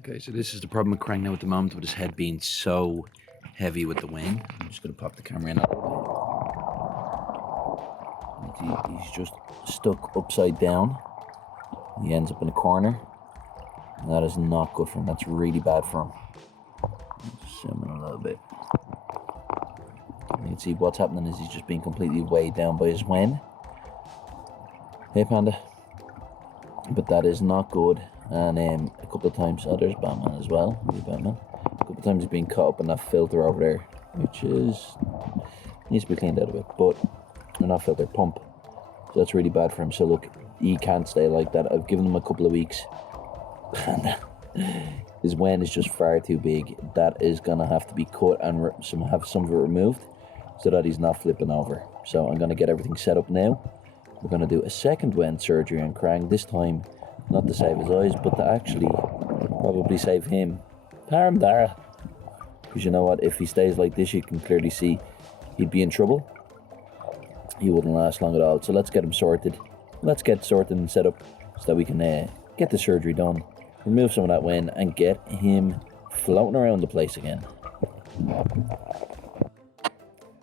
Okay, so this is the problem with Krang now at the moment, with his head being so heavy with the wind. I'm just going to pop the camera in a little bit. He's just stuck upside down. He ends up in a corner. And that is not good for him. That's really bad for him. Zoom in a little bit. You can see what's happening is he's just being completely weighed down by his Wen. Hey, Panda. But that is not good. And a couple of times, oh, there's Batman as well. Batman. A couple of times he's being caught up in that filter over there, which needs to be cleaned out of it. But not filter, pump. So that's really bad for him. So look, he can't stay like that. I've given him a couple of weeks. And his Wen is just far too big. That is gonna have to be cut and have some of it removed, so that he's not flipping over. So I'm gonna get everything set up now. We're gonna do a second Wen surgery on Krang, this time not to save his eyes, but to actually probably save him. Harm Dara. Because you know what, if he stays like this, you can clearly see he'd be in trouble. He wouldn't last long at all. So let's get him sorted. Let's get sorted and set up so that we can get the surgery done, remove some of that Wen, and get him floating around the place again.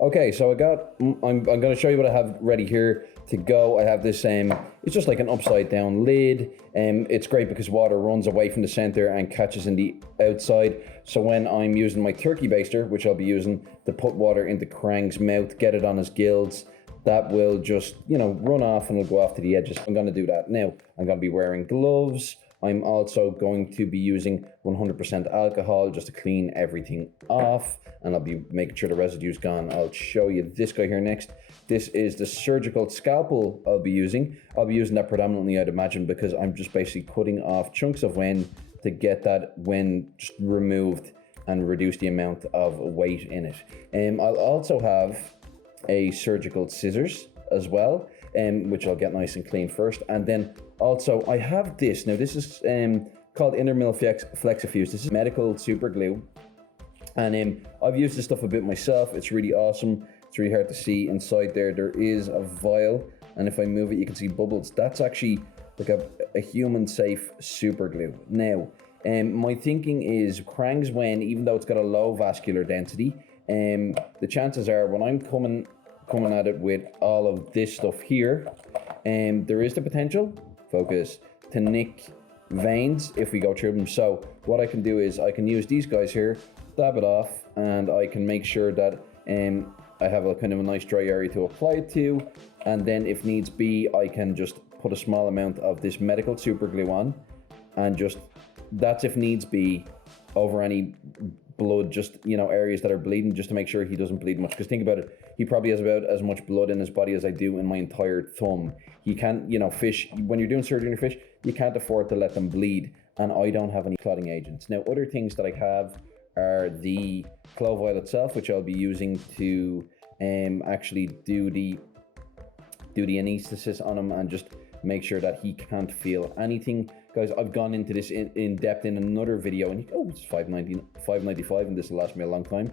Okay, so I'm going to show you what I have ready here to go. I have this, it's just like an upside down lid. It's great because water runs away from the center and catches in the outside. So when I'm using my turkey baster, which I'll be using to put water into Krang's mouth, get it on his gills, that will just, run off and it'll go off to the edges. I'm going to do that now. I'm going to be wearing gloves. I'm also going to be using 100% alcohol just to clean everything off, and I'll be making sure the residue's gone. I'll show you this guy here next. This is the surgical scalpel I'll be using. I'll be using that predominantly, I'd imagine, because I'm just basically cutting off chunks of Wen to get that Wen just removed and reduce the amount of weight in it. I'll also have a surgical scissors as well, which I'll get nice and clean first. And then also I have this. Now this is called Intermill Flexifuse. This is medical super glue. And I've used this stuff a bit myself. It's really awesome. It's really hard to see inside there. There is a vial, and if I move it, you can see bubbles. That's actually like a human safe super glue. Now, my thinking is Krang's Wen, even though it's got a low vascular density, the chances are when I'm coming at it with all of this stuff here, there is the potential, focus, to nick veins if we go through them. So what I can do is I can use these guys here, dab it off, and I can make sure that I have a kind of a nice dry area to apply it to, and then if needs be, I can just put a small amount of this medical super glue on, and just, that's if needs be, over any blood, just, areas that are bleeding, just to make sure he doesn't bleed much. Because think about it, he probably has about as much blood in his body as I do in my entire thumb. He can't, fish, when you're doing surgery on your fish, you can't afford to let them bleed, and I don't have any clotting agents. Now, other things that I have are the clove oil itself, which I'll be using to actually do the anesthesis on him and just make sure that he can't feel anything. Guys, I've gone into this in depth in another video, and it's $5.95, and this will last me a long time.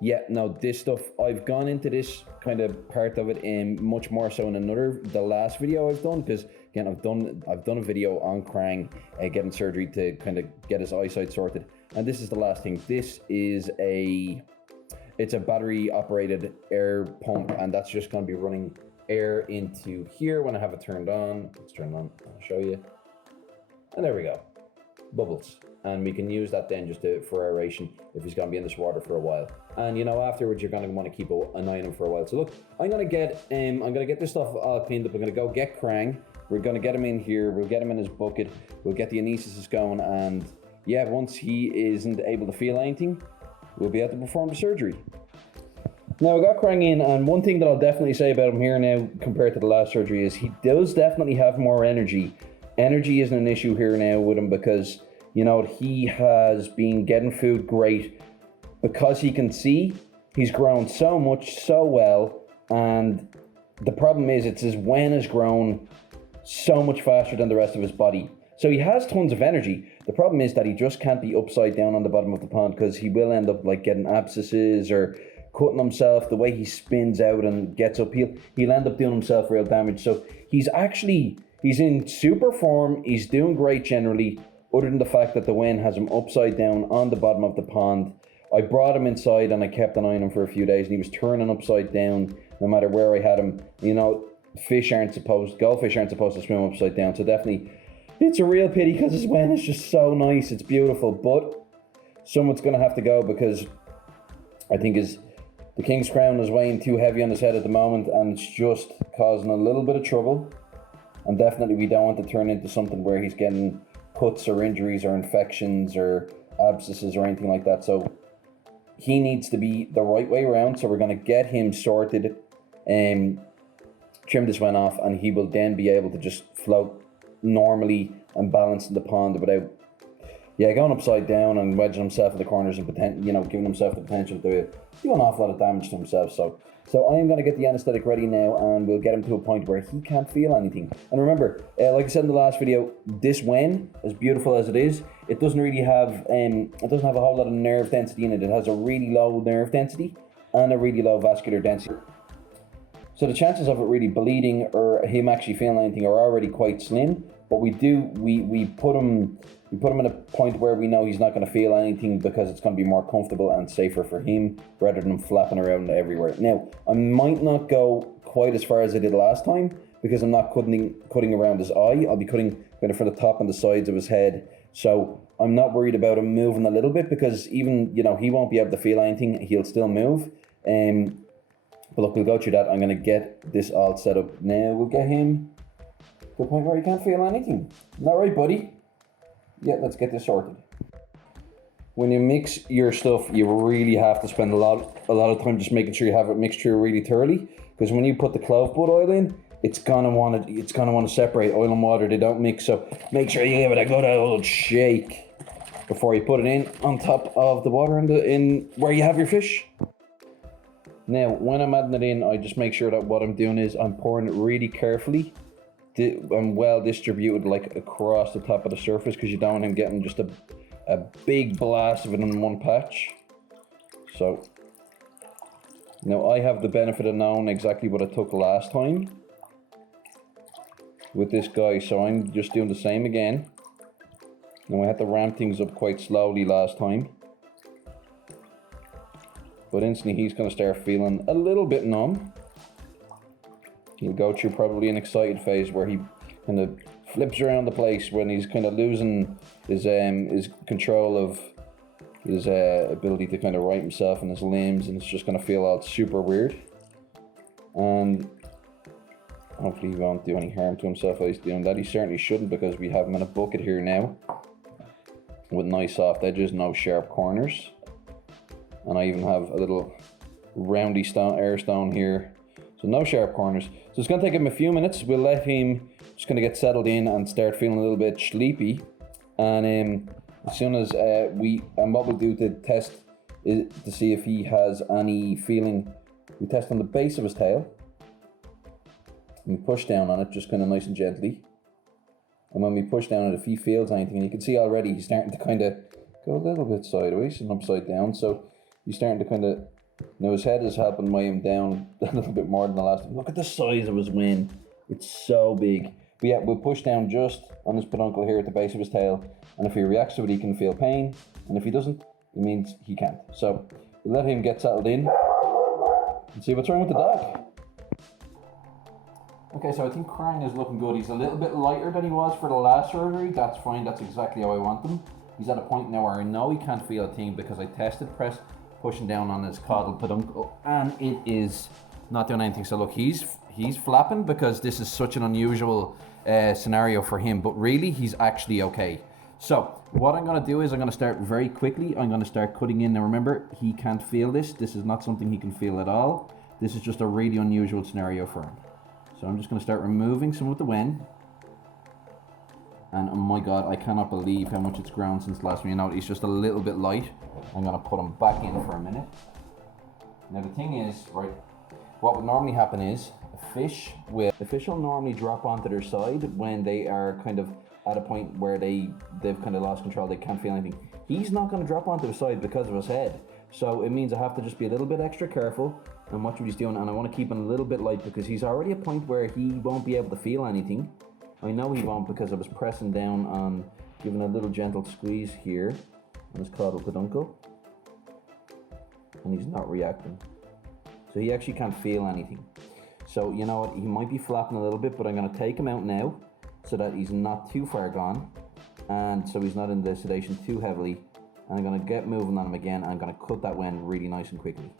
Yeah, no, this stuff, I've gone into this kind of part of it in much more so in the last video I've done, because again, I've done a video on Krang getting surgery to kind of get his eyesight sorted, and this is the last thing. This is it's a battery operated air pump, and that's just going to be running air into here when I have it turned on. Let's turn it on, I'll show you. And there we go, bubbles. And we can use that then just for aeration if he's going to be in this water for a while. And afterwards you're going to want to keep an eye on him for a while. So look, I'm going to get this stuff all cleaned up. I'm going to go get Krang. We're going to get him in here. We'll get him in his bucket. We'll get the anesthesis going. And yeah, once he isn't able to feel anything, we'll be able to perform the surgery. Now, I got Krang in, and one thing that I'll definitely say about him here now compared to the last surgery is he does definitely have more energy. Energy isn't an issue here now with him because, he has been getting food great. Because he can see, he's grown so much, so well, and the problem is his Wen has grown so much faster than the rest of his body. So he has tons of energy. The problem is that he just can't be upside down on the bottom of the pond, because he will end up like getting abscesses or cutting himself. The way he spins out and gets up, he'll end up doing himself real damage. So he's in super form. He's doing great generally. other than the fact that the Wen has him upside down on the bottom of the pond. I brought him inside and I kept an eye on him for a few days, and he was turning upside down no matter where I had him. You know, goldfish aren't supposed to swim upside down, so definitely it's a real pity because his Wen is just so nice, it's beautiful, but someone's going to have to go because I think the King's crown is weighing too heavy on his head at the moment, and it's just causing a little bit of trouble. And definitely we don't want to turn into something where he's getting cuts or injuries or infections or abscesses or anything like that. So he needs to be the right way around. So we're going to get him sorted and trim this one off, and he will then be able to just float normally and balance in the pond without going upside down and wedging himself in the corners and giving himself the potential to do an awful lot of damage to himself. So I am going to get the anesthetic ready now, and we'll get him to a point where he can't feel anything. And remember, like I said in the last video, this Wen, as beautiful as it is, it doesn't really have a whole lot of nerve density in it. It has a really low nerve density and a really low vascular density. So the chances of it really bleeding or him actually feeling anything are already quite slim. But we put him in a point where we know he's not going to feel anything because it's going to be more comfortable and safer for him rather than flapping around everywhere. Now, I might not go quite as far as I did last time because I'm not cutting around his eye. I'll be cutting kind of from the top and the sides of his head. So I'm not worried about him moving a little bit because even, he won't be able to feel anything. He'll still move. But look, we'll go through that. I'm going to get this all set up now. We'll get him to the point where he can't feel anything. Isn't that right, buddy? Yeah, let's get this sorted. When you mix your stuff, you really have to spend a lot of time just making sure you have it mixed through really thoroughly. Because when you put the clove bud oil in, it's gonna want to separate. Oil and water, they don't mix. So make sure you give it a good old shake before you put it in on top of the water in where you have your fish. Now, when I'm adding it in, I just make sure that what I'm doing is I'm pouring it really carefully and well distributed, like across the top of the surface, because you don't want him getting just a big blast of it in one patch. So now I have the benefit of knowing exactly what I took last time with this guy, so I'm just doing the same again. Now I had to ramp things up quite slowly last time, but instantly he's going to start feeling a little bit numb. He'll go through probably an excited phase where he kind of flips around the place when he's kind of losing his control of his ability to kind of right himself and his limbs, and it's just going to feel all super weird. And hopefully he won't do any harm to himself while he's doing that. He certainly shouldn't, because we have him in a bucket here now with nice soft edges, no sharp corners. And I even have a little roundy air stone here, so no sharp corners. So it's going to take him a few minutes. We'll let him just kind of get settled in and start feeling a little bit sleepy. And as soon as what we'll do to test is to see if he has any feeling, we test on the base of his tail. And we push down on it just kind of nice and gently. And when we push down on it, if he feels anything, you can see already he's starting to kind of go a little bit sideways and upside down. So he's starting to kind of, his head is helping weigh him down a little bit more than the last time. Look at the size of his Wen. It's so big. But yeah, we'll push down just on his peduncle here at the base of his tail. And if he reacts to it, he can feel pain. And if he doesn't, it means he can't. So we'll let him get settled in and see what's wrong with the dog. Okay, so I think Krang is looking good. He's a little bit lighter than he was for the last surgery. That's fine. That's exactly how I want him. He's at a point now where I know he can't feel a thing because I tested pushing down on his caudal peduncle, and it is not doing anything. So look, he's flapping because this is such an unusual scenario for him, but really he's actually okay. So what I'm going to do is I'm going to start very quickly. I'm going to start cutting in. Now remember, he can't feel this. This is not something he can feel at all. This is just a really unusual scenario for him. So I'm just going to start removing some of the Wen. And oh my god, I cannot believe how much it's grown since last time. He's just a little bit light. I'm going to put him back in for a minute. Now the thing is, right, what would normally happen is the fish will normally drop onto their side when they are kind of at a point where they've kind of lost control, they can't feel anything. He's not going to drop onto his side because of his head. So it means I have to just be a little bit extra careful and watch what he's doing, and I want to keep him a little bit light because he's already at a point where he won't be able to feel anything. I know he won't because I was pressing down on giving a little gentle squeeze here on his caudal peduncle, and he's not reacting. So he actually can't feel anything. So you know what, he might be flapping a little bit, but I'm going to take him out now so that he's not too far gone, and so he's not in the sedation too heavily. And I'm going to get moving on him again, and I'm going to cut that wen really nice and quickly.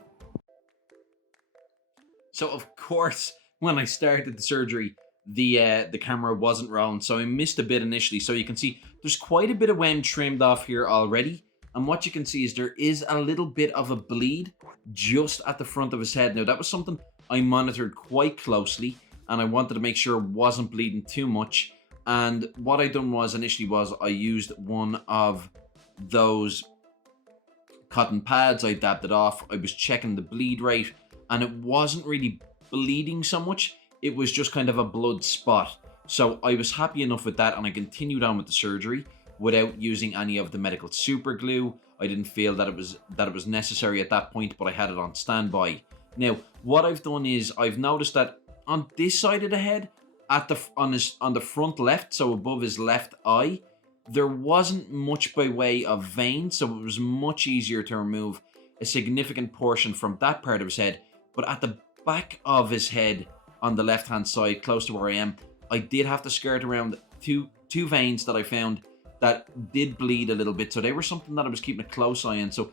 So of course, when I started the surgery, the camera wasn't rolling, so I missed a bit initially. So you can see there's quite a bit of wen trimmed off here already, and what you can see is there is a little bit of a bleed just at the front of his head. Now that was something I monitored quite closely, and I wanted to make sure it wasn't bleeding too much. And what I done was initially was I used one of those cotton pads. I dabbed it off. I was checking the bleed rate, and it wasn't really bleeding so much. It was just kind of a blood spot. So I was happy enough with that, and I continued on with the surgery without using any of the medical super glue. I didn't feel that it was necessary at that point, but I had it on standby. Now, what I've done is I've noticed that on this side of the head, on the front left, so above his left eye, there wasn't much by way of vein, so it was much easier to remove a significant portion from that part of his head. But at the back of his head, on the left-hand side, close to where I am, I did have to skirt around two veins that I found that did bleed a little bit. So they were something that I was keeping a close eye on. So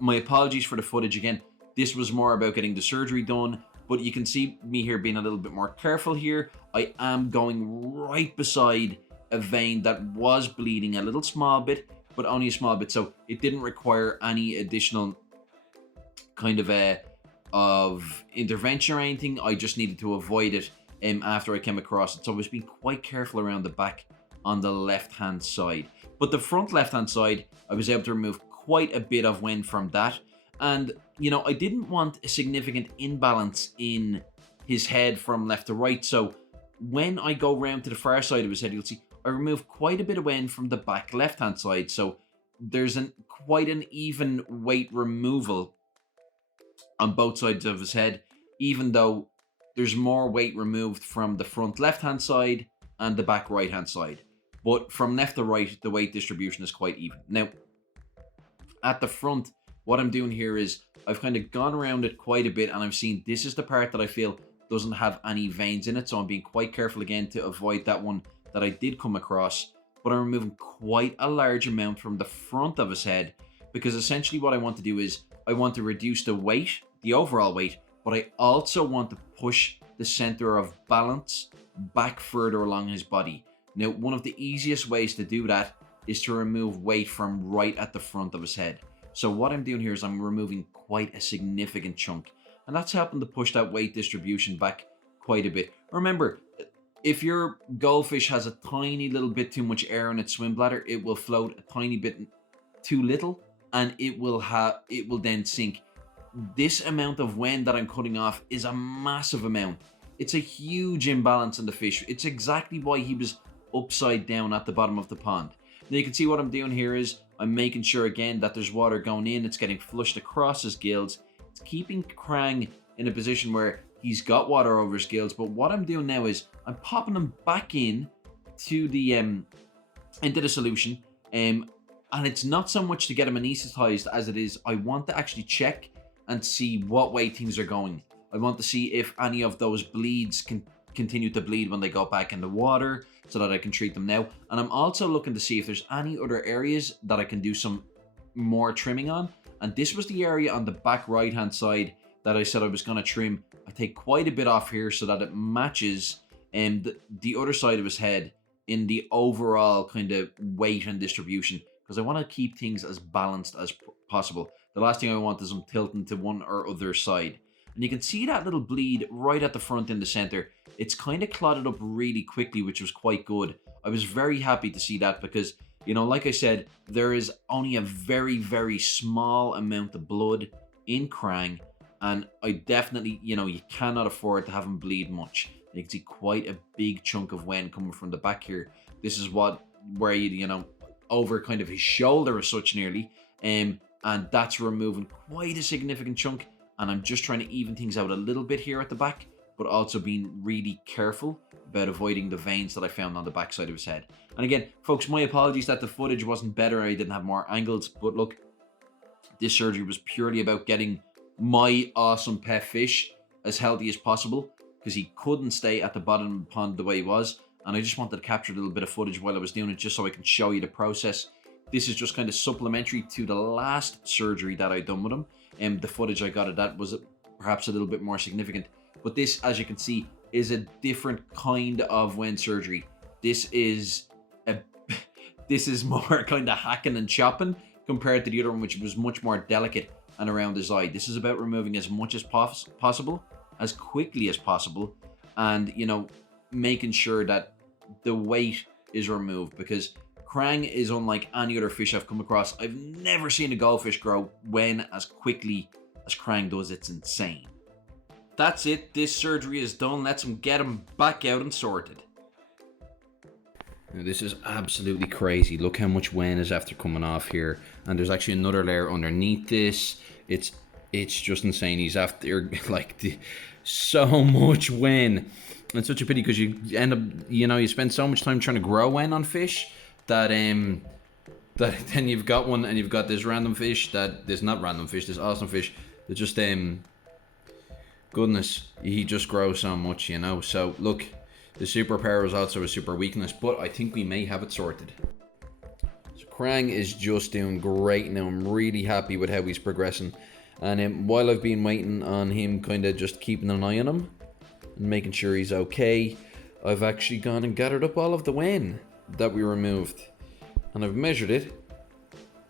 my apologies for the footage again. This was more about getting the surgery done, but you can see me here being a little bit more careful here. I am going right beside a vein that was bleeding a little small bit, but only a small bit. So it didn't require any additional kind of intervention or anything. I just needed to avoid it after I came across it. So I was being quite careful around the back on the left hand side. But the front left hand side, I was able to remove quite a bit of wen from that. And, you know, I didn't want a significant imbalance in his head from left to right. So when I go round to the far side of his head, you'll see I removed quite a bit of wen from the back left hand side. So there's quite an even weight removal on both sides of his head, even though there's more weight removed from the front left-hand side and the back right-hand side. But from left to right, the weight distribution is quite even. Now, at the front, what I'm doing here is I've kind of gone around it quite a bit, and I've seen this is the part that I feel doesn't have any veins in it, so I'm being quite careful again to avoid that one that I did come across. But I'm removing quite a large amount from the front of his head, because essentially what I want to do is I want to reduce the weight, the overall weight, but I also want to push the center of balance back further along his body. Now, one of the easiest ways to do that is to remove weight from right at the front of his head. So what I'm doing here is I'm removing quite a significant chunk, and that's helping to push that weight distribution back quite a bit. Remember, if your goldfish has a tiny little bit too much air in its swim bladder, it will float a tiny bit too little, and it will then sink. This amount of wen that I'm cutting off is a massive amount. It's a huge imbalance in the fish. It's exactly why he was upside down at the bottom of the pond. Now you can see what I'm doing here is I'm making sure again that there's water going in. It's getting flushed across his gills. It's keeping Krang in a position where he's got water over his gills. But what I'm doing now is I'm popping him back in to the into the solution. And it's not so much to get him anesthetized as it is I want to actually check and see what way things are going. I want to see if any of those bleeds can continue to bleed when they go back in the water, so that I can treat them now. And I'm also looking to see if there's any other areas that I can do some more trimming on. And this was the area on the back right hand side that I said I was going to trim. I take quite a bit off here so that it matches the other side of his head in the overall kind of weight and distribution, because I want to keep things as balanced as possible. The last thing I want is them tilting to one or other side. And you can see that little bleed right at the front in the center. It's kind of clotted up really quickly, which was quite good. I was very happy to see that because, you know, like I said, there is only a very, very small amount of blood in Krang. And I definitely, you know, you cannot afford to have him bleed much. You can see quite a big chunk of wen coming from the back here. This is where you know, over kind of his shoulder as such nearly. And that's removing quite a significant chunk. And I'm just trying to even things out a little bit here at the back. but also being really careful about avoiding the veins that I found on the backside of his head. And again, folks, my apologies that the footage wasn't better. I didn't have more angles, but look, this surgery was purely about getting my awesome pet fish as healthy as possible, because he couldn't stay at the bottom of the pond the way he was. And I just wanted to capture a little bit of footage while I was doing it, just so I can show you the process. This is just kind of supplementary to the last surgery that I done with him. And the footage I got of that was perhaps a little bit more significant. But this, as you can see, is a different kind of Wen surgery. This is more kind of hacking and chopping compared to the other one, which was much more delicate and around his eye. This is about removing as much as possible, as quickly as possible, and, you know, making sure that the weight is removed, because Krang is unlike any other fish I've come across. I've never seen a goldfish grow Wen as quickly as Krang does. It's insane. That's it. This surgery is done. Let's get him back out and sorted. Now, this is absolutely crazy. Look how much Wen is after coming off here, and there's actually another layer underneath this. It's just insane. He's after like so much Wen. It's such a pity, because you end up, you know, you spend so much time trying to grow Wen on fish that that then you've got one, and you've got this random fish this awesome fish that just goodness, he just grows so much, you know. So look, the superpower is also a super weakness, but I think we may have it sorted. So Krang is just doing great now. I'm really happy with how he's progressing, and while I've been waiting on him, kind of just keeping an eye on him and making sure he's okay, I've actually gone and gathered up all of the Wen that we removed, and I've measured it,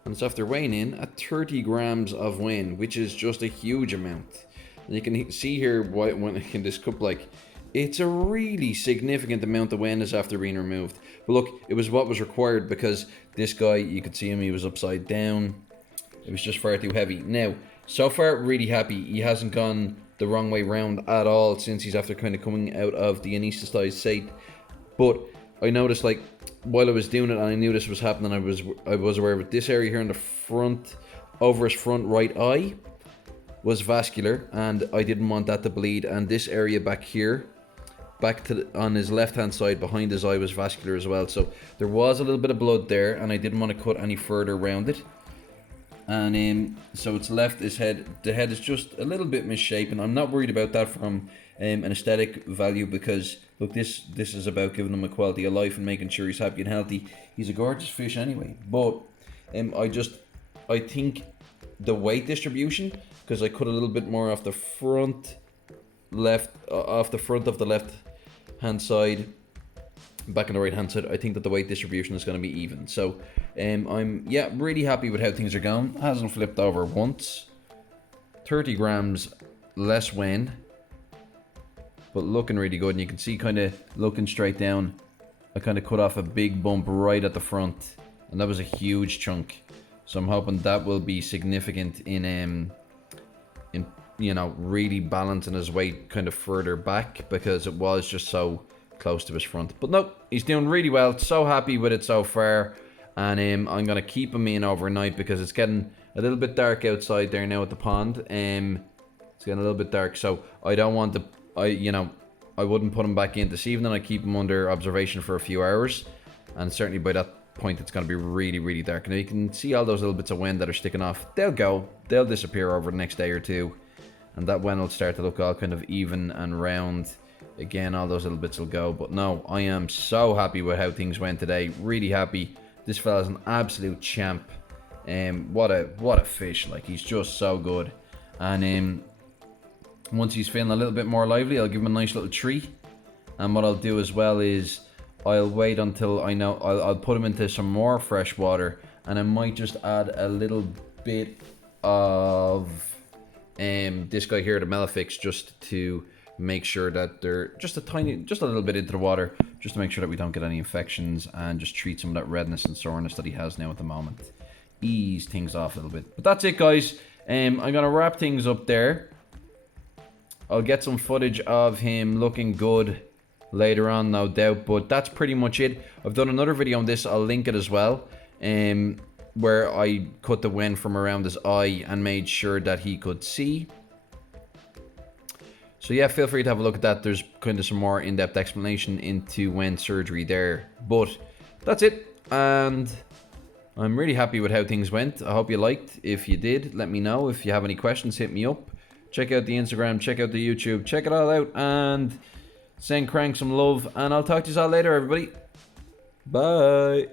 and it's after weighing in at 30 grams of Wen, which is just a huge amount. And you can see here when in this cup, like, it's a really significant amount of Wen is after being removed. But look, it was what was required, because this guy, you could see him, he was upside down. It was just far too heavy. Now, so far, really happy. He hasn't gone the wrong way round at all since he's after kind of coming out of the anesthetized state. But I noticed, like, while I was doing it, and I knew this was happening, I was aware of it. This area here in the front, over his front right eye, was vascular, and I didn't want that to bleed. And this area back here, on his left hand side behind his eye, was vascular as well. So there was a little bit of blood there, and I didn't want to cut any further around it. And so it's left his head. The head is just a little bit misshapen. I'm not worried about that from an aesthetic value, because look, this is about giving him a quality of life and making sure he's happy and healthy. He's a gorgeous fish anyway. But I think the weight distribution, because I cut a little bit more off the front of the left hand side, back on the right hand side, I think that the weight distribution is going to be even. So I'm really happy with how things are going. Hasn't flipped over once. 30 grams less Wen, but looking really good. And you can see, kind of looking straight down, I kind of cut off a big bump right at the front, and that was a huge chunk. So I'm hoping that will be significant in you know, really balancing his weight kind of further back, because it was just so close to his front. But no, he's doing really well. So happy with it so far, and I'm gonna keep him in overnight, because it's getting a little bit dark outside there now at the pond. It's getting a little bit dark, so I don't want to. I wouldn't put him back in this evening. I keep him under observation for a few hours, and certainly by that point it's going to be really, really dark. Now you can see all those little bits of Wen that are sticking off. They'll disappear over the next day or two, and that Wen will start to look all kind of even and round again. All those little bits will go. But no, I am so happy with how things went today. Really happy. This fella's an absolute champ. What a fish. Like, he's just so good. And once he's feeling a little bit more lively, I'll give him a nice little treat. And what I'll do as well is I'll wait until I know I'll put him into some more fresh water, and I might just add a little bit of this guy here, the Melifix, just to make sure that they're just a little bit into the water, just to make sure that we don't get any infections, and just treat some of that redness and soreness that he has now at the moment. Ease things off a little bit. But that's it, guys. I'm gonna wrap things up there. I'll get some footage of him looking good later on, no doubt, but that's pretty much it. I've done another video on this, I'll link it as well, where I cut the Wen from around his eye and made sure that he could see. So yeah, feel free to have a look at that. There's kind of some more in-depth explanation into Wen surgery there. But that's it. And I'm really happy with how things went. I hope you liked. If you did, let me know. If you have any questions, hit me up. Check out the Instagram, check out the YouTube, check it all out, and send Krang some love. And I'll talk to you all later, everybody. Bye.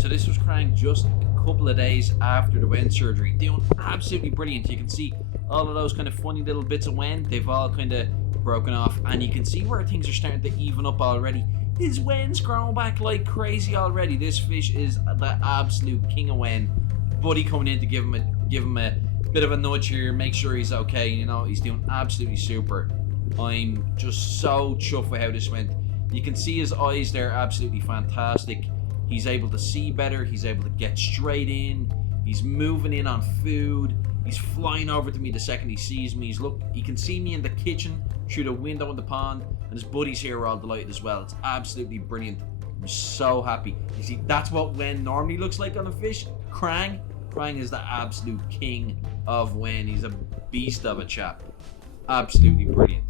So this was Krang just a couple of days after the Wen surgery, doing absolutely brilliant. You can see all of those kind of funny little bits of Wen, they've all kind of broken off, and you can see where things are starting to even up already. His Wen's grown back like crazy already. This fish is the absolute king of Wen. Buddy coming in to give him a bit of a nudge here, make sure he's okay. You know, he's doing absolutely super. I'm just so chuffed with how this went. You can see his eyes there, absolutely fantastic. He's able to see better. He's able to get straight in. He's moving in on food. He's flying over to me the second he sees me. He can see me in the kitchen through the window in the pond, and his buddies here are all delighted as well. It's absolutely brilliant. I'm so happy. You see, that's what Wen normally looks like on a fish. Krang is the absolute king of Wen. He's a beast of a chap. Absolutely brilliant.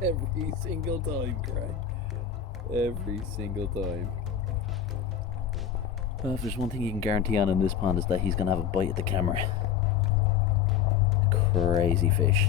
Every single time, Krang. Every single time. Well, if there's one thing you can guarantee on in this pond is that he's gonna have a bite at the camera. Crazy fish.